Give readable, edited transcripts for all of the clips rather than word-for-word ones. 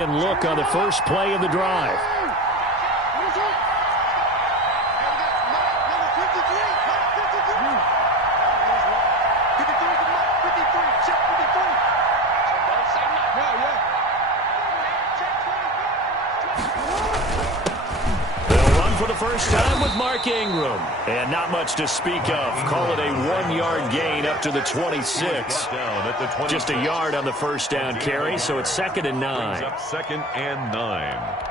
And look on the first play of the drive. For the first time with Mark Ingram. And not much to speak of. Call it a 1-yard gain up to the 26. Just a yard on the first down carry, so it's 2nd and 9. Up 2nd and 9.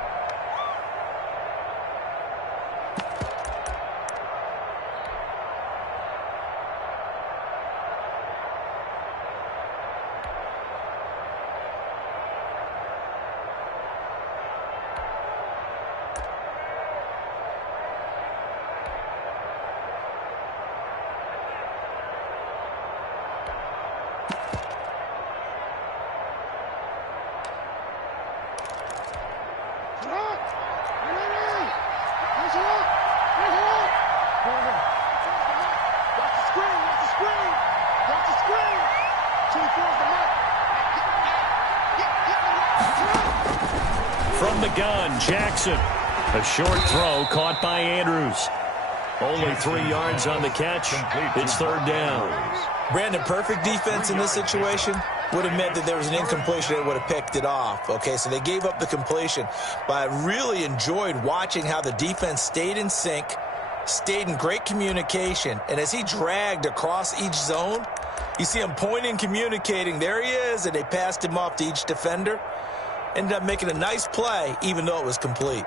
From the gun, Jackson. A short throw caught by Andrews. Only 3 yards on the catch. It's 3rd down. Brandon, perfect defense in this situation would have meant that there was an incompletion that would have picked it off. Okay, so they gave up the completion. But I really enjoyed watching how the defense stayed in sync, stayed in great communication. And as he dragged across each zone, you see him pointing, communicating. There he is, and they passed him off to each defender. Ended up making a nice play, even though it was complete.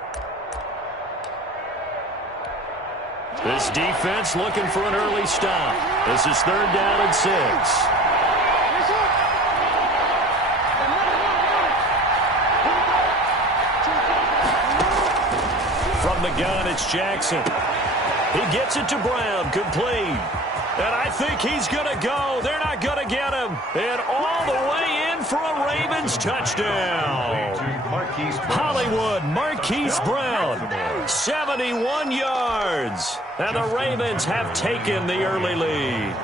This defense looking for an early stop. This is 3rd down and 6. From the gun, it's Jackson. He gets it to Brown, complete. And I think he's going to go. They're not going to get him. And all the way in for a Ravens touchdown. Hollywood, Marquise Brown, 71 yards. And the Ravens have taken the early lead.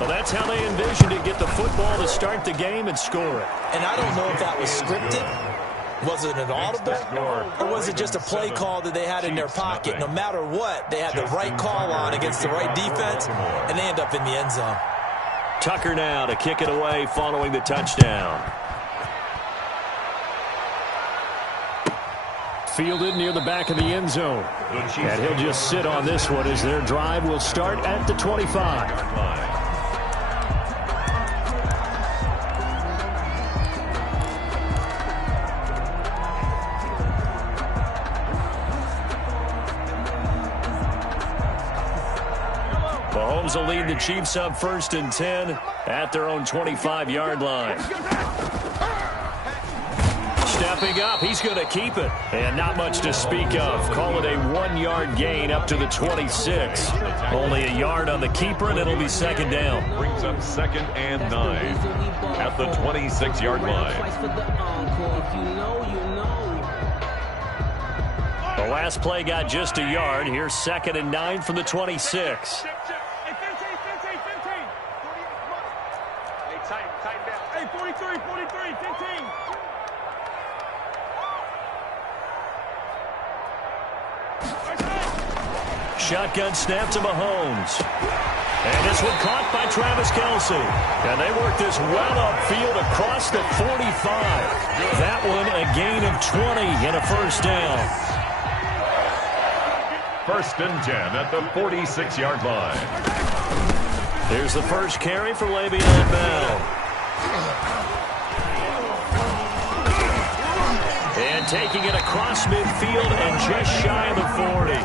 Well, that's how they envisioned it, get the football to start the game and score it. And I don't know if that was scripted. Was it an audible, or was it just a play call that they had in their pocket? No matter what, they had the right call on against the right defense, and they end up in the end zone. Tucker now to kick it away following the touchdown. Fielded near the back of the end zone. And he'll just sit on this one as their drive will start at the 25. Mahomes will lead the Chiefs up 1st and 10 at their own 25-yard line. Stepping up, he's going to keep it. And not much to speak of. Call it a 1-yard gain up to the 26. Only a yard on the keeper, and it'll be 2nd down. Brings up 2nd and 9 at the 26-yard line. The last play got just a yard. Here's 2nd and 9 from the 26. Shotgun snap to Mahomes. And this one caught by Travis Kelce. And they work this well upfield across the 45. That one a gain of 20 and a 1st down. 1st and 10 at the 46-yard line. Here's the first carry for Le'Veon Bell. And taking it across midfield and just shy of the 40.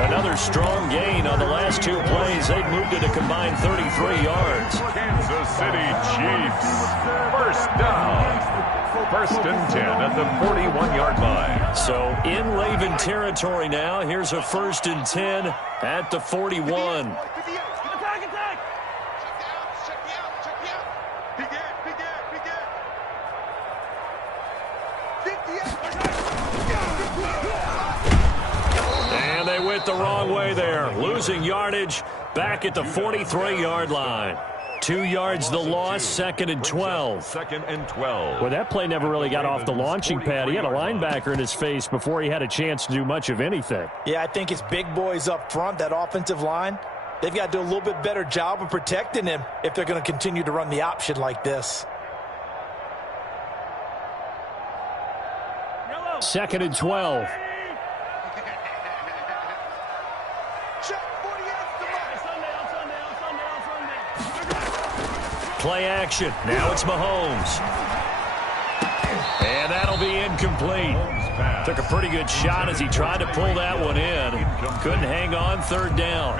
Another strong gain on the last 2 plays. They've moved it a combined 33 yards. Kansas City Chiefs. 1st down. 1st and 10 at the 41-yard line. So in Raven territory now. Here's a 1st and 10 at the 41. And they went the wrong way there. Losing yardage back at the 43-yard line. 2 yards the loss, 2nd and 12. 2nd and 12. Well, that play never really got off the launching pad. He had a linebacker in his face before he had a chance to do much of anything. Yeah, I think it's big boys up front, that offensive line. They've got to do a little bit better job of protecting him if they're going to continue to run the option like this. 2nd and 12. Play action. Now it's Mahomes. And that'll be incomplete. Took a pretty good shot as he tried to pull that one in. Couldn't hang on, 3rd down.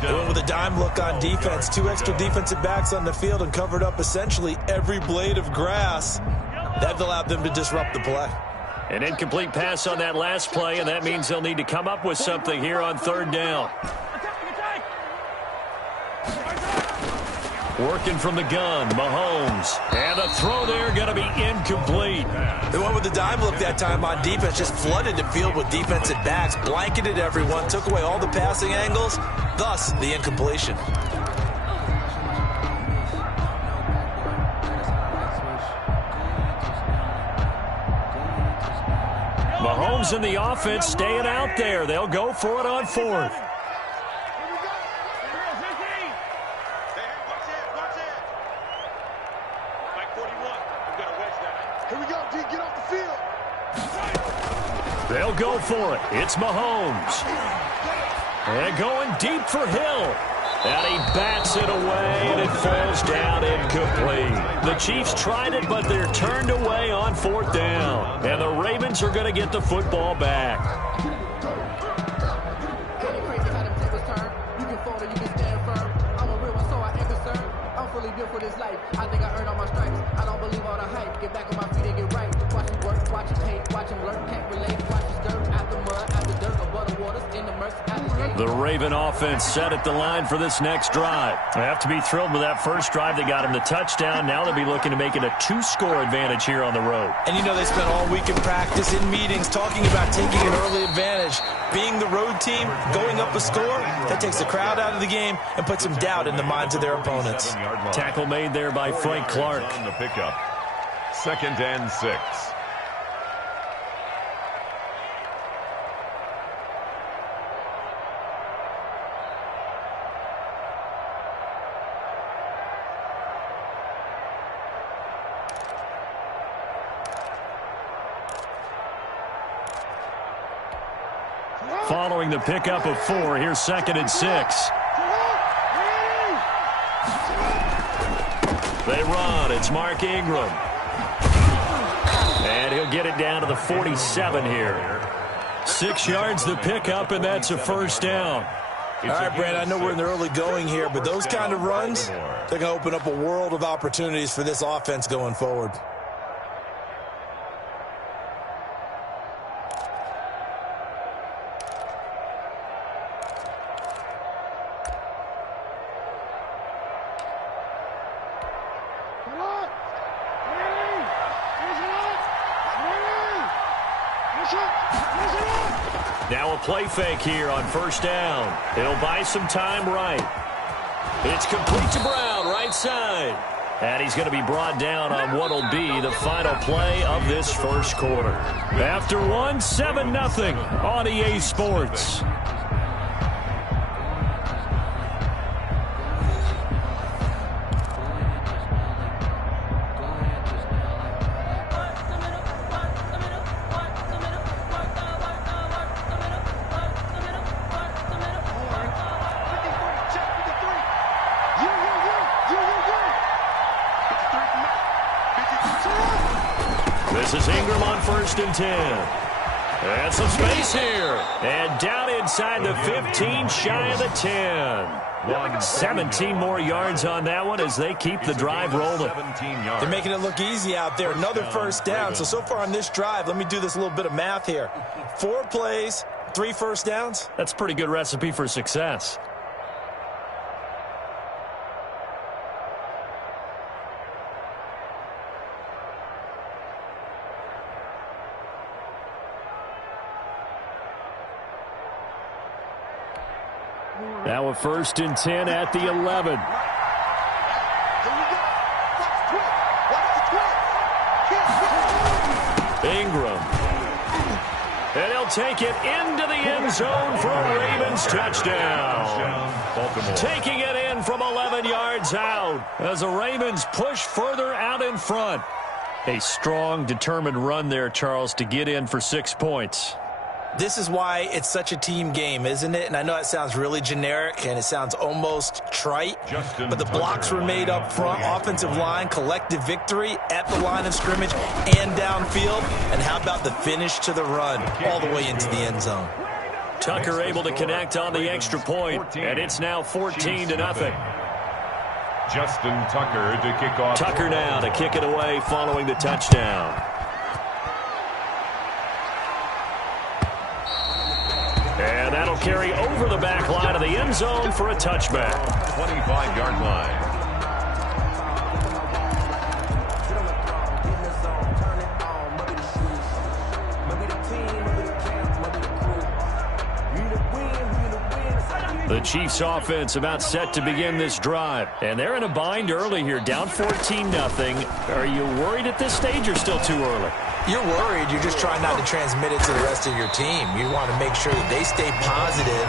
Going with a dime look on defense. 2 extra defensive backs on the field and covered up essentially every blade of grass. That allowed them to disrupt the play. An incomplete pass on that last play, and that means they'll need to come up with something here on 3rd down. Working from the gun, Mahomes. And the throw there going to be incomplete. They went with the dime look that time on defense, just flooded the field with defensive backs, blanketed everyone, took away all the passing angles, thus the incompletion. Mahomes and the offense staying out there. They'll go for it on 4th. They'll go for it. It's Mahomes. And going deep for Hill. And he bats it away, and it falls down incomplete. The Chiefs tried it, but they're turned away on 4th down. And the Ravens are going to get the football back. For this life, I think I earned all my stripes. I don't believe all the hype. Get back on my feet and get right. Watch him work, watch him paint, watch him learn, can't relate. Watch his dirt, after mud, after dirt, above the waters, in the mercy, The Raven offense set at the line for this next drive. They have to be thrilled with that first drive that got him the touchdown. Now they'll be looking to make it a 2-score advantage here on the road. And you know they spent all week in practice, in meetings, talking about taking an early advantage. Being the road team, going up a score, that takes the crowd out of the game and puts some doubt in the minds of their opponents. Tackle made there by Frank Clark. On the pickup. 2nd and 6. Following the pickup of 4, here's 2nd and 6. They run. It's Mark Ingram. And he'll get it down to the 47 here. 6 yards the pickup, and that's a 1st down. All right, Brandon, I know we're in the early going here, but those kind of runs, they're going to open up a world of opportunities for this offense going forward. Now a play fake here on 1st down. He'll buy some time right. It's complete to Brown, right side. And he's going to be brought down on what will be the final play of this first quarter. After 1, 7-0 on EA Sports. This is Ingram on 1st and 10. And some space here. And down inside the 15, shy of the 10. 17 more yards on that one as they keep the drive rolling. They're making it look easy out there. Another 1st down. So far on this drive, let me do this little bit of math here. 4 plays, 3 1st downs. That's a pretty good recipe for success. Now a 1st and 10 at the 11. Ingram. And he'll take it into the end zone for a Ravens touchdown. Baltimore. Taking it in from 11 yards out as the Ravens push further out in front. A strong, determined run there, Charles, to get in for 6 points. This is why it's such a team game, isn't it? And I know it sounds really generic and it sounds almost trite, but the blocks were made up front, offensive line, collective victory at the line of scrimmage and downfield. And how about the finish to the run all the way into the end zone? Tucker able to connect on the extra point, and it's now 14-0. Justin Tucker to kick off. Tucker now to kick it away following the touchdown. And that'll carry over the back line of the end zone for a touchback. 25-yard line. The Chiefs offense about set to begin this drive. And they're in a bind early here, down 14-0. Are you worried at this stage or still too early? You're worried. You're just trying not to transmit it to the rest of your team. You want to make sure that they stay positive.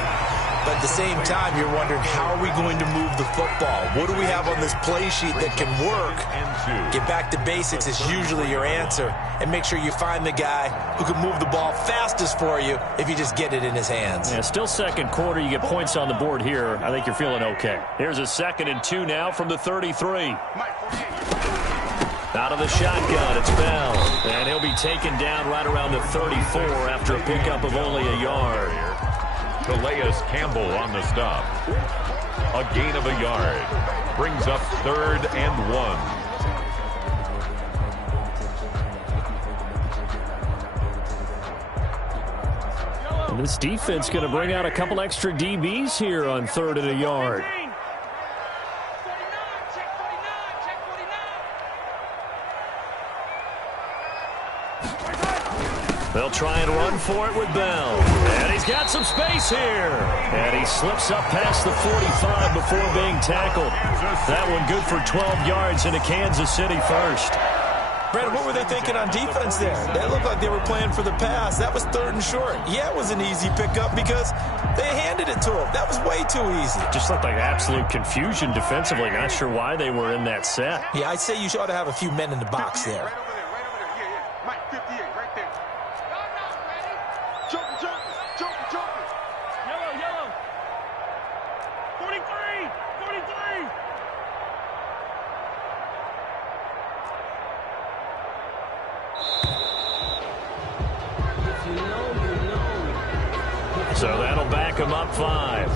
But at the same time, you're wondering, how are we going to move the football? What do we have on this play sheet that can work? Get back to basics is usually your answer. And make sure you find the guy who can move the ball fastest for you if you just get it in his hands. Yeah, still second quarter. You get points on the board here. I think you're feeling okay. Here's a 2nd and 2 now from the 33. Out of the shotgun, it's Bell. And he'll be taken down right around the 34 after a pickup of only a yard. Calais Campbell on the stop. A gain of a yard. Brings up 3rd and 1. And this defense going to bring out a couple extra DBs here on 3rd and a yard. They'll try and run for it with Bell. And he's got some space here. And he slips up past the 45 before being tackled. That one good for 12 yards into Kansas City first. Brandon, what were they thinking on defense there? That looked like they were playing for the pass. That was 3rd and short. Yeah, it was an easy pickup because they handed it to him. That was way too easy. Just looked like absolute confusion defensively. Not sure why they were in that set. Yeah, I'd say you ought to have a few men in the box there. So that'll back him up 5.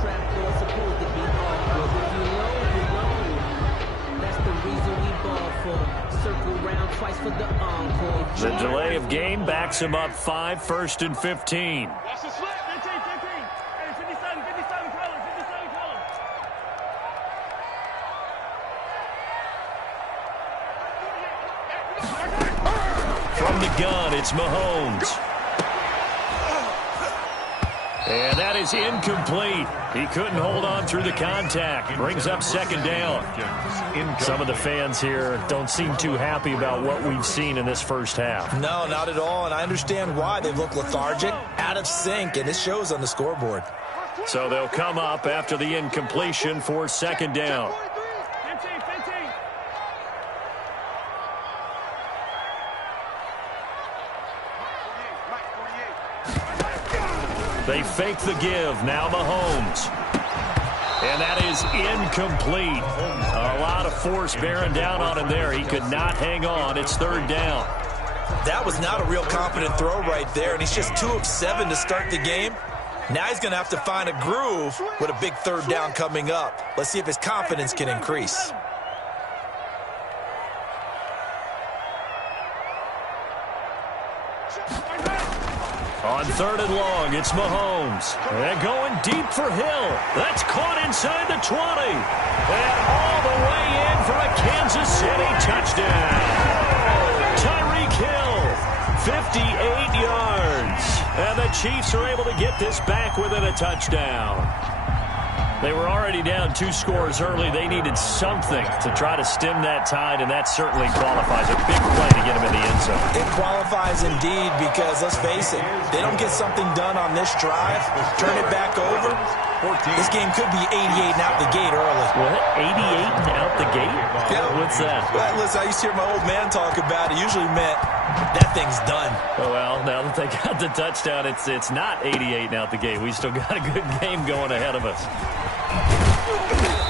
The delay of game backs him up 5, 1st and 15. From the gun, it's Mahomes. And that is incomplete. He couldn't hold on through the contact. Brings up 2nd down. Some of the fans here don't seem too happy about what we've seen in this first half. No, not at all, and I understand why. They've looked lethargic, out of sync, and it shows on the scoreboard. So they'll come up after the incompletion for 2nd down. They fake the give. Now Mahomes. And that is incomplete. A lot of force bearing down on him there. He could not hang on. It's 3rd down. That was not a real confident throw right there, and he's just 2 of 7 to start the game. Now he's going to have to find a groove with a big 3rd down coming up. Let's see if his confidence can increase. On 3rd and long, it's Mahomes. And going deep for Hill. That's caught inside the 20. And all the way in for a Kansas City touchdown. Tyreek Hill, 58 yards. And the Chiefs are able to get this back within a touchdown. They were already down 2 scores early. They needed something to try to stem that tide, and that certainly qualifies. A big play to get them in the end zone. It qualifies indeed because, let's face it, they don't get something done on this drive, turn it back over, this game could be 88 and out the gate early. What? 88 and out the gate? Yeah. What's that? Well, listen, I used to hear my old man talk about it. Usually meant that thing's done. Oh, well, now that they got the touchdown, it's not 88 and out the gate. We still got a good game going ahead of us.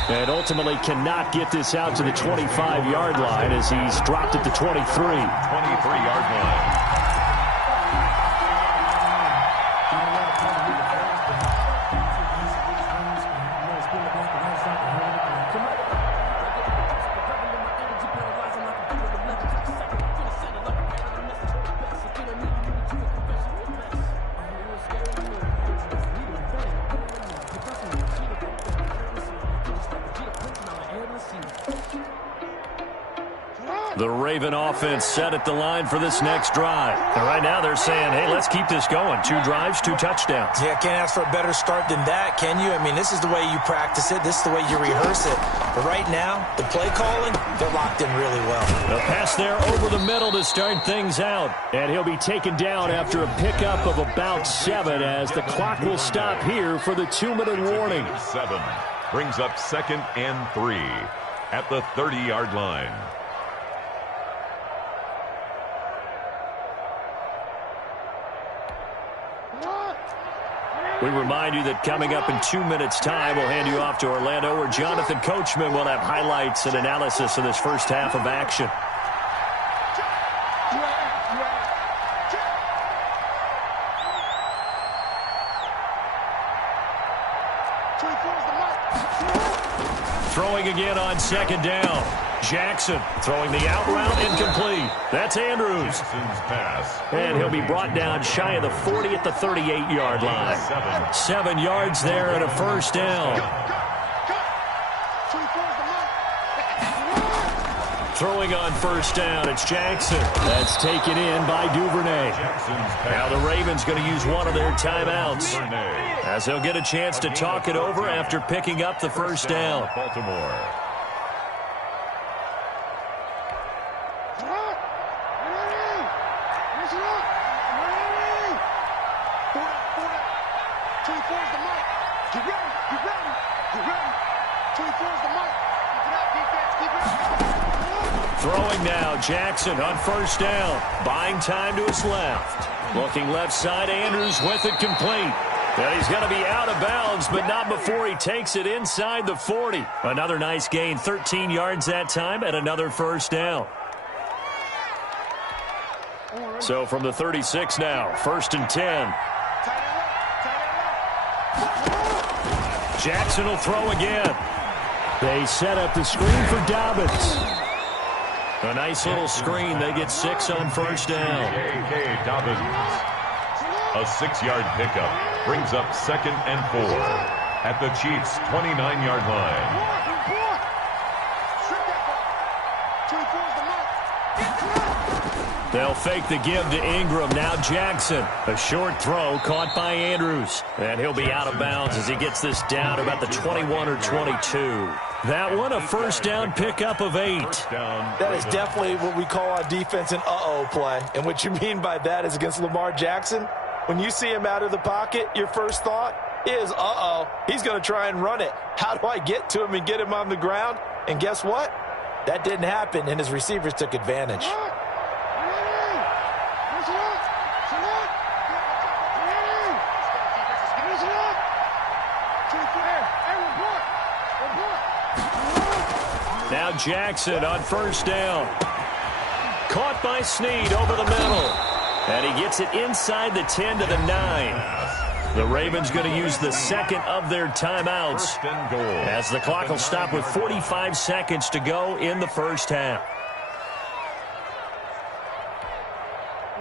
And ultimately cannot get this out to the 25-yard line as he's dropped at the 23. 23-yard line. The Raven offense set at the line for this next drive. And right now they're saying, hey, let's keep this going. 2 drives, 2 touchdowns. Yeah, can't ask for a better start than that, can you? I mean, this is the way you practice it. This is the way you rehearse it. But right now, the play calling, they're locked in really well. A pass there over the middle to start things out. And he'll be taken down after a pickup of about 7 as the clock will stop here for the 2-minute warning. 7 brings up 2nd and 3 at the 30-yard line. We remind you that coming up in 2 minutes' time, we'll hand you off to Orlando, where Jonathan Coachman will have highlights and analysis of this first half of action. Throwing again on 2nd down. Jackson throwing the out route, incomplete. That's Andrews. Pass. And he'll be brought down shy of the 40 at the 38-yard line. 7 yards there and a first down. Throwing on first down, it's Jackson. That's taken in by Duvernay. Now the Ravens going to use one of their timeouts as they'll get a chance to talk it over after picking up the first down. Baltimore. Throwing now, Jackson on first down. Buying time to his left. Looking left side, Andrews with it complete. And he's going to be out of bounds, but not before he takes it inside the 40. Another nice gain, 13 yards that time, and another first down. So from the 36 now, 1st and 10. Jackson will throw again. They set up the screen for Dobbins. A nice little screen. They get 6 on first down. J.K. Dobbins. A 6-yard pickup brings up 2nd and 4 at the Chiefs' 29-yard line. They'll fake the give to Ingram. Now Jackson. A short throw caught by Andrews. And he'll be out of bounds as he gets this down to about the 21 or 22. That one, a first down pickup of 8. That is definitely what we call on defense an uh-oh play. And what you mean by that is against Lamar Jackson, when you see him out of the pocket, your first thought is, uh-oh, he's going to try and run it. How do I get to him and get him on the ground? And guess what? That didn't happen, and his receivers took advantage. Now Jackson on first down. Caught by Snead over the middle. And he gets it inside the 10 to the 9. The Ravens going to use the 2nd of their timeouts as the clock will stop with 45 seconds to go in the first half.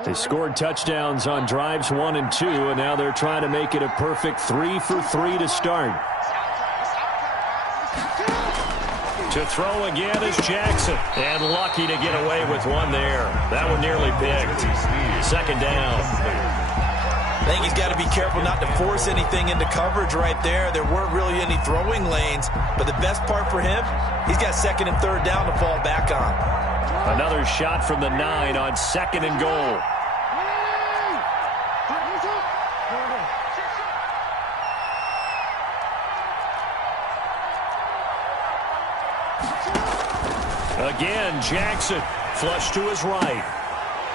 They scored touchdowns on drives 1 and 2, and now they're trying to make it a perfect 3 for 3 to start. To throw again is Jackson. And lucky to get away with one there. That one nearly picked. 2nd down. I think he's got to be careful not to force anything into coverage right there. There weren't really any throwing lanes, but the best part for him, he's got second and third down to fall back on. Another shot from the 9 on 2nd and goal. Again, Jackson, flush to his right.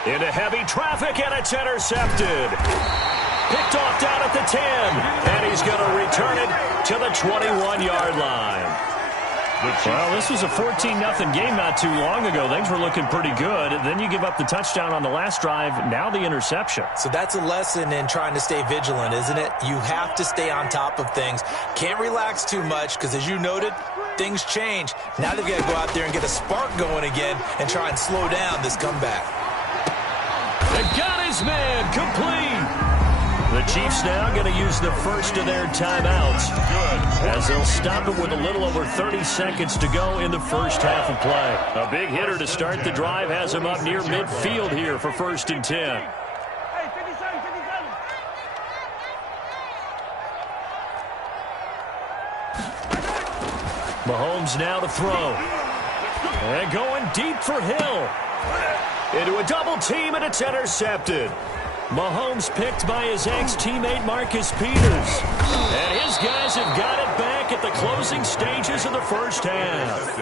Into heavy traffic, and it's intercepted. Picked off down at the 10, and he's going to return it to the 21-yard line. Well, this was a 14-0 game not too long ago. Things were looking pretty good. Then you give up the touchdown on the last drive, now the interception. So that's a lesson in trying to stay vigilant, isn't it? You have to stay on top of things. Can't relax too much because, as you noted, things change. Now they've got to go out there and get a spark going again and try and slow down this comeback. They got his man complete. The Chiefs now going to use the first of their timeouts as they'll stop it with a little over 30 seconds to go in the first half of play. A big hitter to start the drive has him up near midfield here for 1st and 10. Mahomes now to throw. And going deep for Hill. Into a double team, and it's intercepted. Mahomes picked by his ex-teammate Marcus Peters. And his guys have got it back at the closing stages of the first half.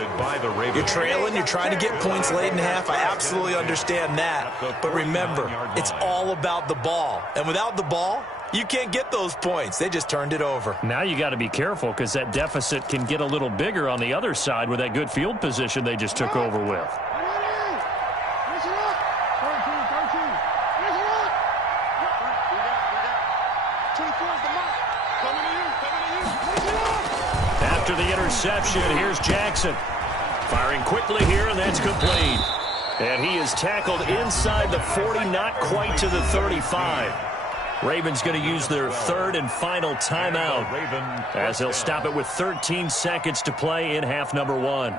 You're trailing, you're trying to get points late in half. I absolutely understand that. But remember, it's all about the ball. And without the ball, you can't get those points. They just turned it over. Now you got to be careful because that deficit can get a little bigger on the other side with that good field position they just took over with. After the interception, here's Jackson. Firing quickly here, and that's complete. And he is tackled inside the 40, not quite to the 35. Ravens going to use their third and final timeout as they'll stop it with 13 seconds to play in half number 1.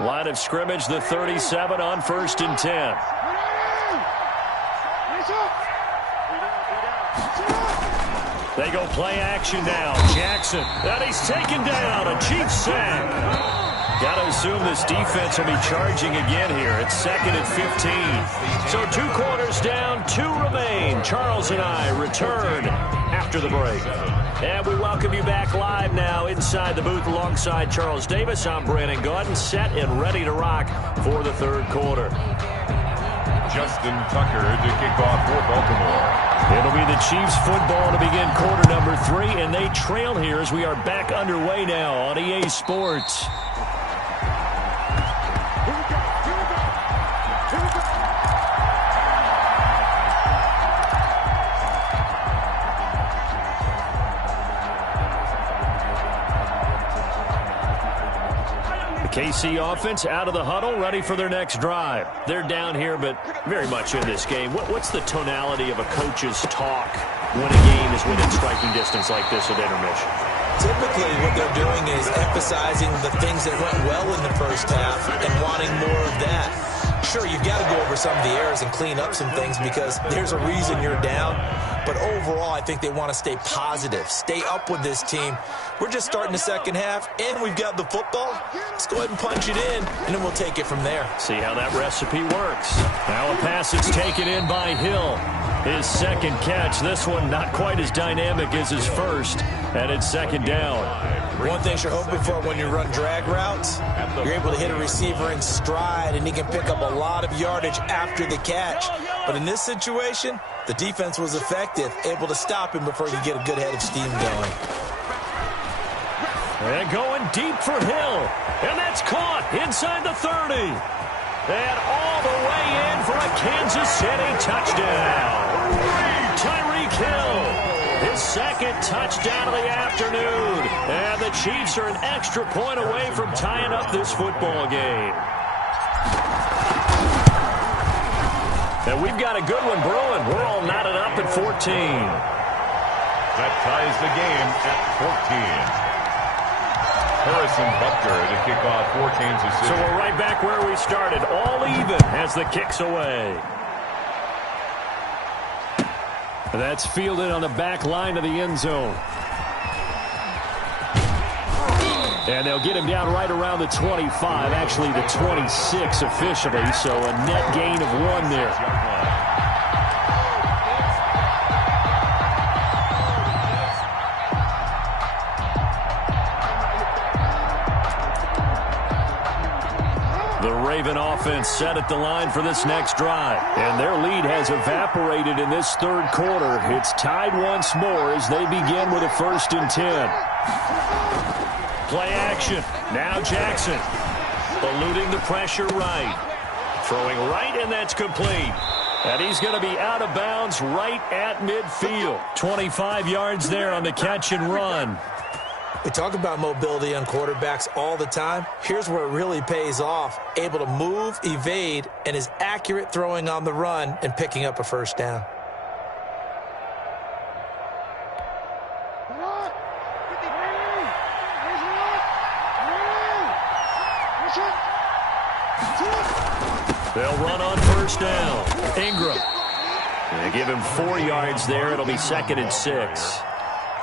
Line of scrimmage, the 37 on 1st and 10. They go play action now. Jackson, and he's taken down. A Chiefs sack. Got to assume this defense will be charging again here. It's 2nd and 15. So 2 quarters down, 2 remain. Charles and I return after the break. And we welcome you back live now inside the booth alongside Charles Davis. I'm Brandon Gaudin, set and ready to rock for the 3rd quarter. Justin Tucker to kick off for Baltimore. It'll be the Chiefs football to begin quarter number 3, and they trail here as we are back underway now on EA Sports. KC offense out of the huddle, ready for their next drive. They're down here, but very much in this game. What's the tonality of a coach's talk when a game is within striking distance like this at intermission? Typically, what they're doing is emphasizing the things that went well in the first half and wanting more of that. Sure, you've got to go over some of the errors and clean up some things because there's a reason you're down. But overall, I think they want to stay positive, stay up with this team. We're just starting the second half, and we've got the football. Let's go ahead and punch it in, and then we'll take it from there. See how that recipe works. Now a pass that's taken in by Hill. His 2nd catch. This one not quite as dynamic as his first, and it's 2nd down. One thing you're hoping for when you run drag routes, you're able to hit a receiver in stride, and he can pick up a lot of yardage after the catch. But in this situation, the defense was effective, able to stop him before he could get a good head of steam going. And going deep for Hill. And that's caught inside the 30. And all the way in for a Kansas City touchdown. Tyreek Hill, his 2nd touchdown of the afternoon. And the Chiefs are an extra point away from tying up this football game. And we've got a good one brewing. We're all knotted up at 14. That ties the game at 14. Harrison Butker to kick off for Kansas City. So we're right back where we started, all even as the kick's away. That's fielded on the back line of the end zone. And they'll get him down right around the 25, actually the 26 officially, so a net gain of 1 there. Raven offense set at the line for this next drive. And their lead has evaporated in this third quarter. It's tied once more as they begin with a 1st and 10. Play action. Now Jackson. Eluding the pressure right. Throwing right, and that's complete. And he's going to be out of bounds right at midfield. 25 yards there on the catch and run. We talk about mobility on quarterbacks all the time. Here's where it really pays off. Able to move, evade, and is accurate throwing on the run and picking up a 1st down. They'll run on 1st down. Ingram. They give him 4 yards there. It'll be 2nd and 6.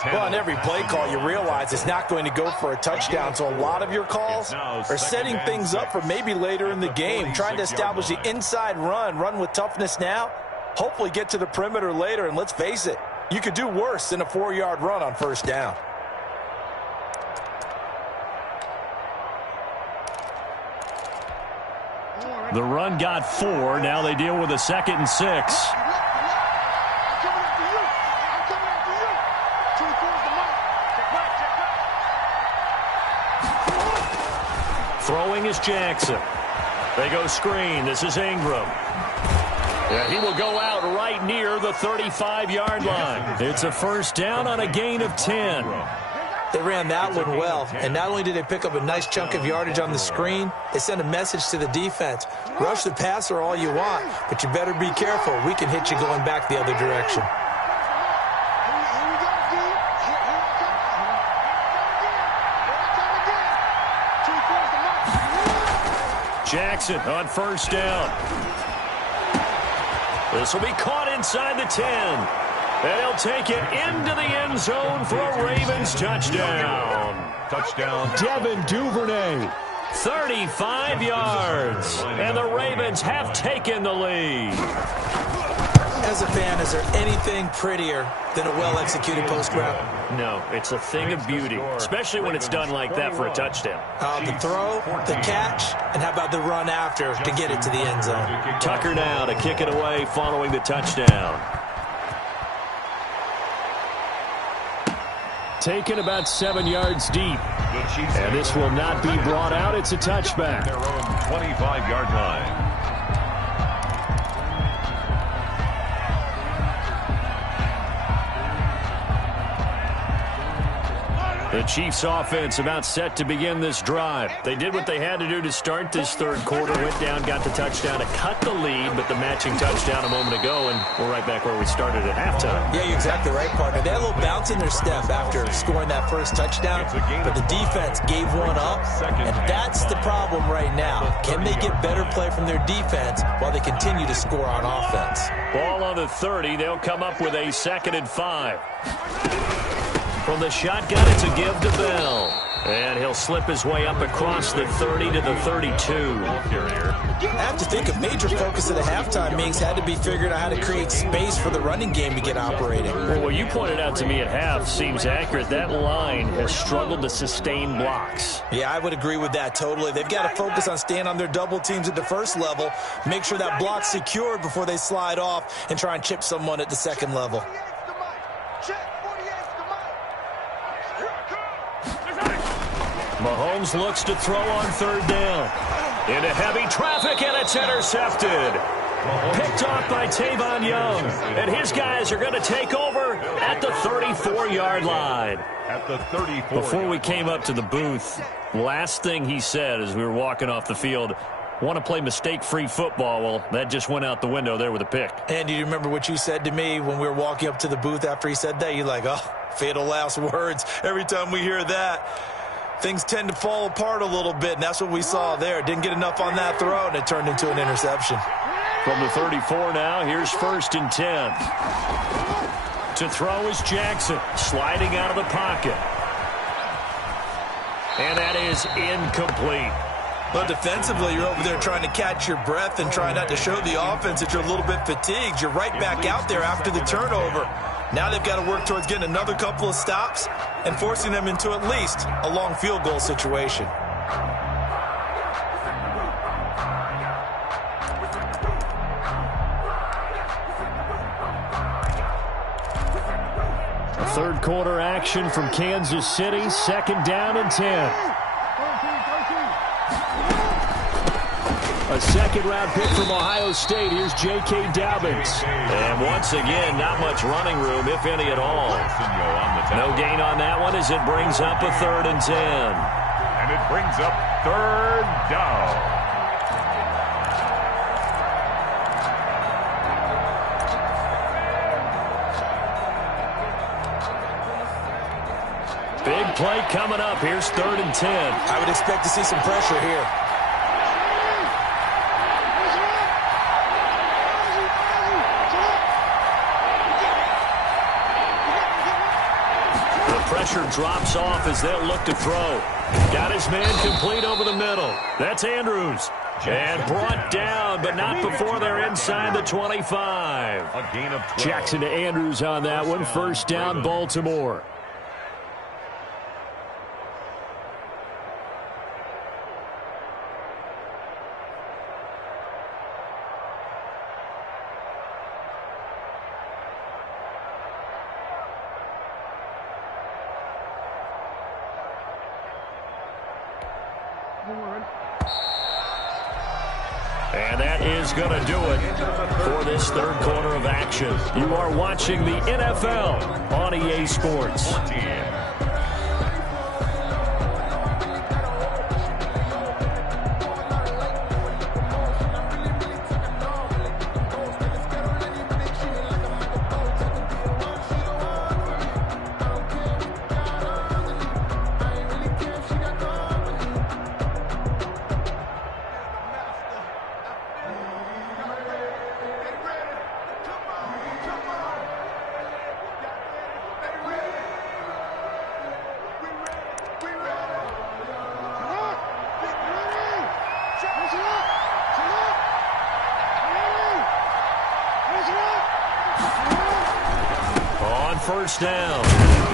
Well, on every play call, you realize it's not going to go for a touchdown, so a lot of your calls are setting things up for maybe later in the game, trying to establish the inside run with toughness now, hopefully get to the perimeter later, and let's face it, you could do worse than a 4-yard run on 1st down. The run got 4. Now they deal with a 2nd and 6. Throwing is Jackson. They go screen. This is Ingram. Yeah, he will go out right near the 35-yard line. It's a 1st down on a gain of 10. They ran that one well, and not only did they pick up a nice chunk of yardage on the screen, they sent a message to the defense. Rush the passer all you want, but you better be careful. We can hit you going back the other direction. Jackson on 1st down. This will be caught inside the 10. And he'll take it into the end zone for a Ravens touchdown. Touchdown. Devin Duvernay, 35 yards. And the Ravens have taken the lead. As a fan, is there anything prettier than a well-executed post route? No, it's a thing of beauty, especially when it's done like that for a touchdown. The throw, the catch, and how about the run after to get it to the end zone? Tucker now to kick it away following the touchdown. Taken about 7 yards deep. And this will not be brought out. It's a touchback. Their own 25-yard line. The Chiefs offense about set to begin this drive. They did what they had to do to start this third quarter. Went down, got the touchdown to cut the lead, but the matching touchdown a moment ago, and we're right back where we started at halftime. Yeah, you're exactly right, partner. They had a little bounce in their step after scoring that first touchdown, but the defense gave one up, and that's the problem right now. Can they get better play from their defense while they continue to score on offense? Ball on the 30. They'll come up with a 2nd and 5. From the shotgun, it's a give to Bell. And he'll slip his way up across the 30 to the 32. I have to think a major focus of the halftime meetings had to be figuring out how to create space for the running game to get operating. Well, what you pointed out to me at half seems accurate. That line has struggled to sustain blocks. Yeah, I would agree with that totally. They've got to focus on staying on their double teams at the first level, make sure that block's secured before they slide off and try and chip someone at the second level. Mahomes looks to throw on 3rd down. Into heavy traffic, and it's intercepted. Picked off by Tavon Young. And his guys are going to take over at the 34-yard line. At the 34. Before we came up to the booth, last thing he said as we were walking off the field, want to play mistake-free football. Well, that just went out the window there with a pick. And do you remember what you said to me when we were walking up to the booth after he said that? You're like, oh, Fatal last words. Every time we hear that, things tend to fall apart a little bit, and that's what we saw there. Didn't get enough on that throw, and it turned into an interception. From the 34 now, here's 1st and 10. To throw is Jackson, sliding out of the pocket. And that is incomplete. But defensively, you're over there trying to catch your breath and trying not to show the offense that you're a little bit fatigued. You're right back out there after the turnover. Now they've got to work towards getting another couple of stops and forcing them into at least a long field goal situation. Third quarter action from Kansas City. 2nd down and 10. A second-round pick from Ohio State. Here's J.K. Dobbins. And once again, not much running room, if any at all. No gain on that one as it brings up a 3rd and 10. And it brings up 3rd down. Big play coming up. Here's 3rd and 10. I would expect to see some pressure here. Pressure drops off as they'll look to throw. Got his man complete over the middle. That's Andrews. And brought down, but not before they're inside the 25. A gain of 12. Jackson to Andrews on that one. 1st down, Baltimore. And that is going to do it for this 3rd quarter of action. You are watching the NFL on EA Sports. First down.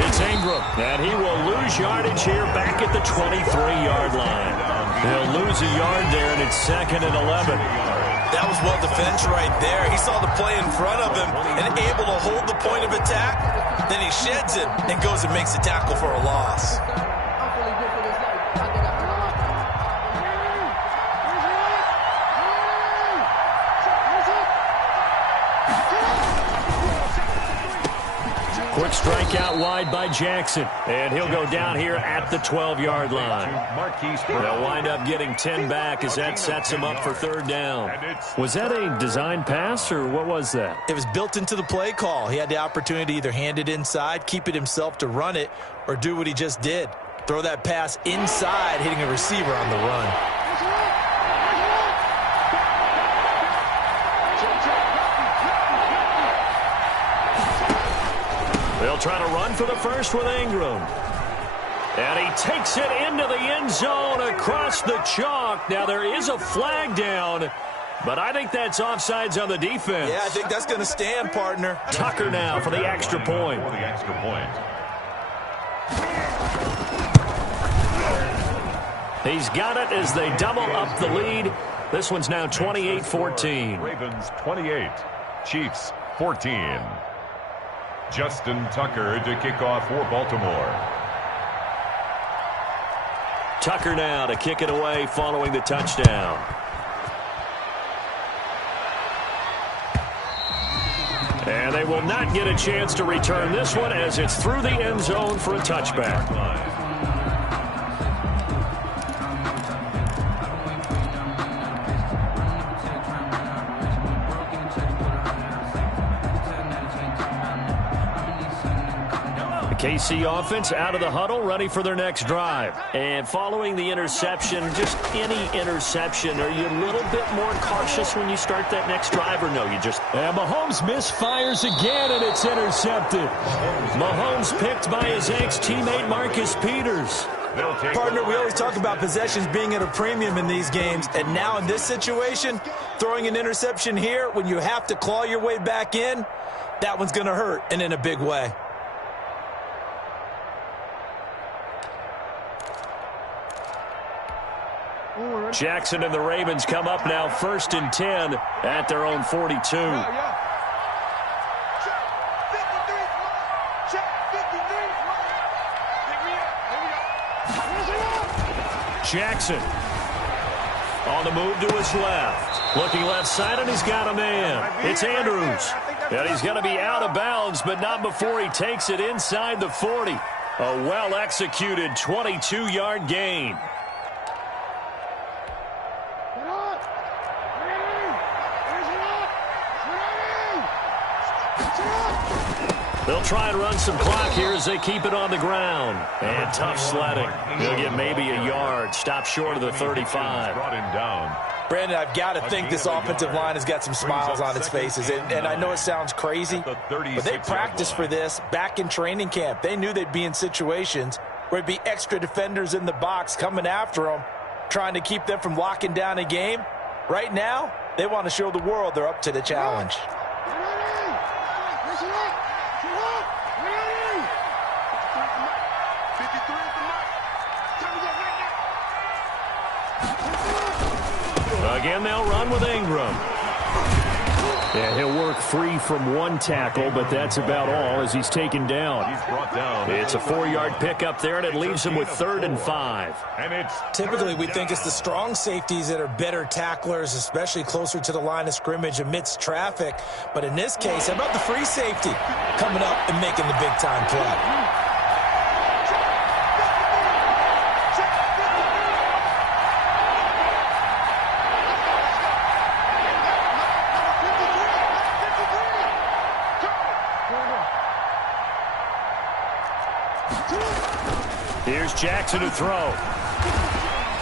It's Ingram, and he will lose yardage here back at the 23-yard line. He'll lose a yard there, and it's 2nd and 11. That was well defense right there. He saw the play in front of him and able to hold the point of attack. Then he sheds it and goes and makes a tackle for a loss. Quick strike out wide by Jackson, and he'll go down here at the 12-yard line. They'll wind up getting 10 back as that sets him up for 3rd down. Was that a design pass, or what was that? It was built into the play call. He had the opportunity to either hand it inside, keep it himself to run it, or do what he just did. Throw that pass inside, hitting a receiver on the run. They'll try to run for the first with Ingram. And he takes it into the end zone across the chalk. Now, there is a flag down, but I think that's offsides on the defense. Yeah, I think that's going to stand, partner. Tucker now for the extra point. He's got it as they double up the lead. This one's now 28-14. Ravens 28, Chiefs 14. Justin Tucker to kick off for Baltimore. Tucker now to kick it away following the touchdown. And they will not get a chance to return this one as it's through the end zone for a touchback. KC offense out of the huddle, ready for their next drive. And following the interception, just any interception, are you a little bit more cautious when you start that next drive, or no, you just... And Mahomes misfires again, and it's intercepted. Mahomes picked by his ex-teammate Marcus Peters. Partner, we always talk about possessions being at a premium in these games, and now in this situation, throwing an interception here when you have to claw your way back in, that one's going to hurt, and in a big way. Jackson and the Ravens come up now 1st and 10 at their own 42. Jackson on the move to his left. Looking left side, and he's got a man. It's Andrews. And he's going to be out of bounds, but not before he takes it inside the 40. A well-executed 22-yard gain. They'll try and run some clock here as they keep it on the ground. And tough sledding. He'll get maybe a yard. Stop short of the 35. Brought him down. Brandon, I've got to think this offensive line has got some smiles on its faces. And I know it sounds crazy, but they practiced for this back in training camp. They knew they'd be in situations where it'd be extra defenders in the box coming after them, trying to keep them from locking down a game. Right now, they want to show the world they're up to the challenge. Again, they'll run with Ingram. Yeah, he'll work free from one tackle, but that's about all as he's taken down. He's brought down. It's a 4-yard pickup there, and it leaves him with 3rd and 5. And it's typically we think it's the strong safeties that are better tacklers, especially closer to the line of scrimmage amidst traffic. But in this case, how about the free safety coming up and making the big-time play? Here's Jackson to throw.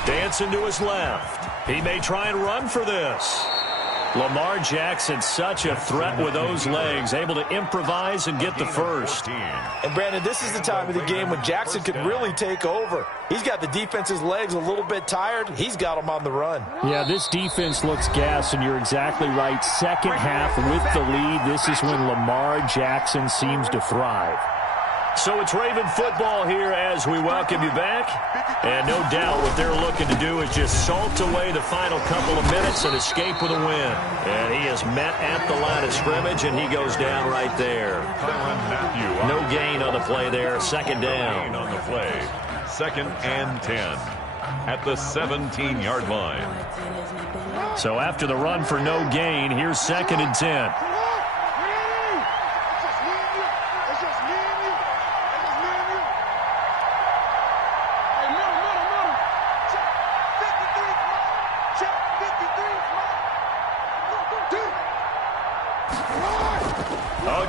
Dancing to his left. He may try and run for this. Lamar Jackson, such a threat with those legs, able to improvise and get the first. And, Brandon, this is the time of the game when Jackson could really take over. He's got the defense's legs a little bit tired. He's got them on the run. Yeah, this defense looks gassed, and you're exactly right. Second half with the lead, this is when Lamar Jackson seems to thrive. So it's Raven football here as we welcome you back. And no doubt what they're looking to do is just salt away the final couple of minutes and escape with a win. And he is met at the line of scrimmage, and he goes down right there. No gain on the play there. 2nd down. On the play. 2nd and 10 at the 17-yard line. So after the run for no gain, here's 2nd and 10.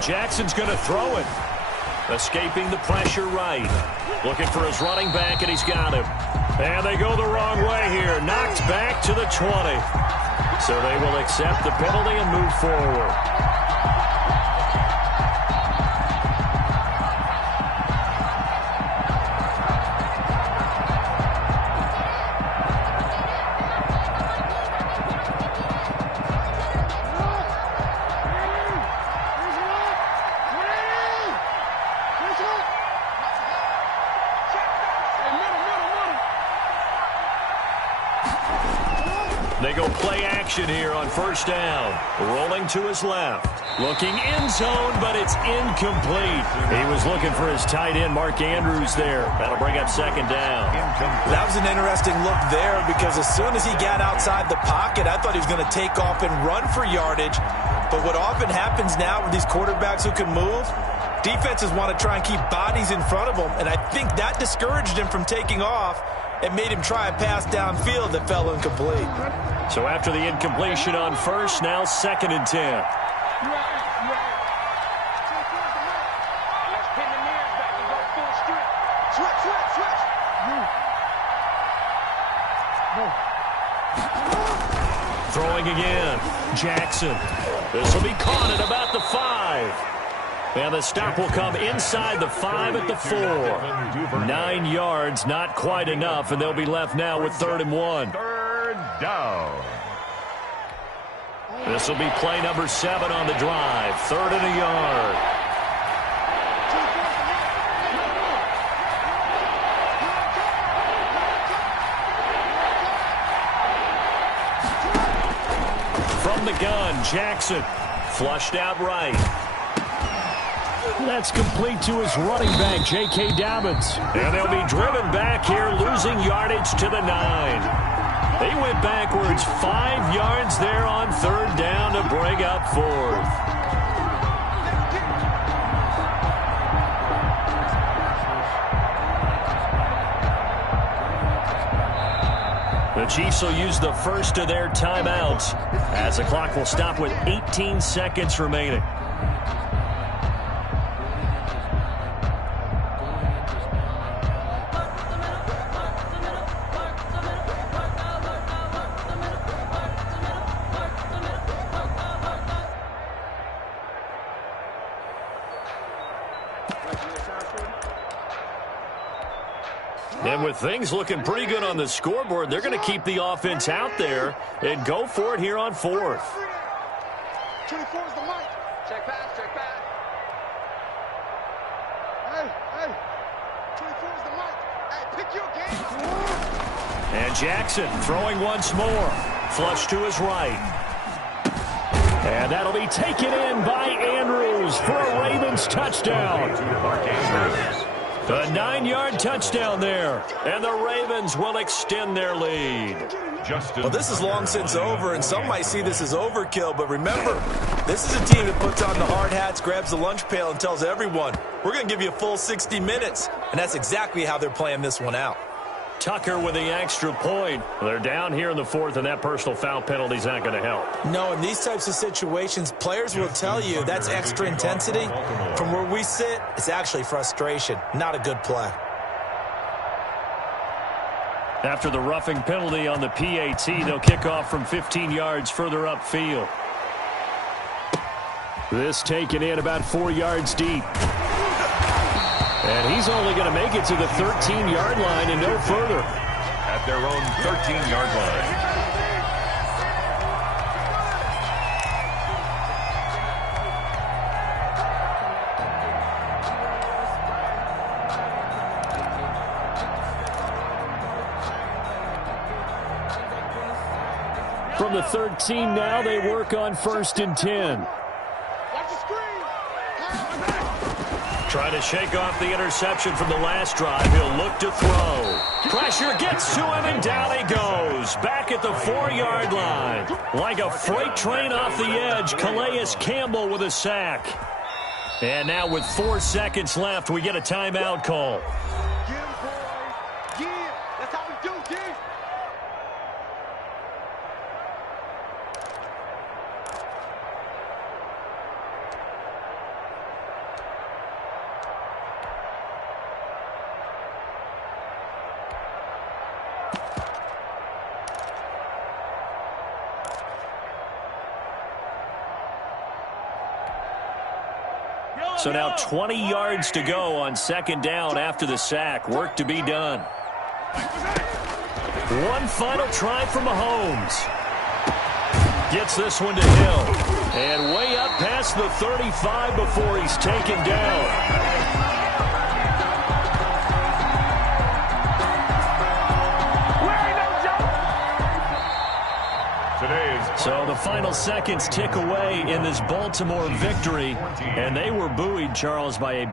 Jackson's going to throw it. Escaping the pressure right. Looking for his running back, and he's got him. And they go the wrong way here. Knocked back to the 20. So they will accept the penalty and move forward. They go play action here on 1st down. Rolling to his left. Looking end zone, but it's incomplete. He was looking for his tight end, Mark Andrews, there. That'll bring up 2nd down. That was an interesting look there because as soon as he got outside the pocket, I thought he was going to take off and run for yardage. But what often happens now with these quarterbacks who can move, defenses want to try and keep bodies in front of them, and I think that discouraged him from taking off and made him try a pass downfield that fell incomplete. So after the incompletion on 1st, now 2nd and 10. Throwing again. Jackson. This will be caught at about the 5. And the stop will come inside the 5 at the 4. 9 yards, not quite enough, and they'll be left now with 3rd and 1. Third down. This will be play number 7 on the drive. 3rd and a yard. From the gun, Jackson. Flushed out right. That's complete to his running back, J.K. Dobbins. And they'll be driven back here, losing yardage to the 9. They went backwards 5 yards there on 3rd down to bring up 4th. The Chiefs will use the first of their timeouts as the clock will stop with 18 seconds remaining. And with things looking pretty good on the scoreboard, they're going to keep the offense out there and go for it here on 4th. 24 is the mic. Check pass, check pass. Hey. 24 is the mic. Hey, pick your game. And Jackson throwing once more. Flush to his right. And that'll be taken in by Andrews for a Ravens touchdown. A 9-yard touchdown there. And the Ravens will extend their lead. Well, this is long since over, and some might see this as overkill. But remember, this is a team that puts on the hard hats, grabs the lunch pail, and tells everyone, we're going to give you a full 60 minutes. And that's exactly how they're playing this one out. Tucker with the extra point. They're down here in the 4th, and that personal foul penalty is not going to help. No, in these types of situations, players will tell you that's extra intensity. From where we sit, it's actually frustration, not a good play. After the roughing penalty on the PAT, they'll kick off from 15 yards further upfield. This taken in about 4 yards deep. And he's only going to make it to the 13-yard line and no further. At their own 13-yard line. From the 13 now, they work on 1st and 10. Trying to shake off the interception from the last drive. He'll look to throw. Pressure gets to him, and down he goes. Back at the 4-yard line. Like a freight train off the edge, Calais Campbell with a sack. And now with 4 seconds left, we get a timeout call. That's how we do, G. So now 20 yards to go on 2nd down after the sack. Work to be done. One final try from Mahomes. Gets this one to Hill. And way up past the 35 before he's taken down. So the final seconds tick away in this Baltimore victory, and they were buoyed, Charles, by a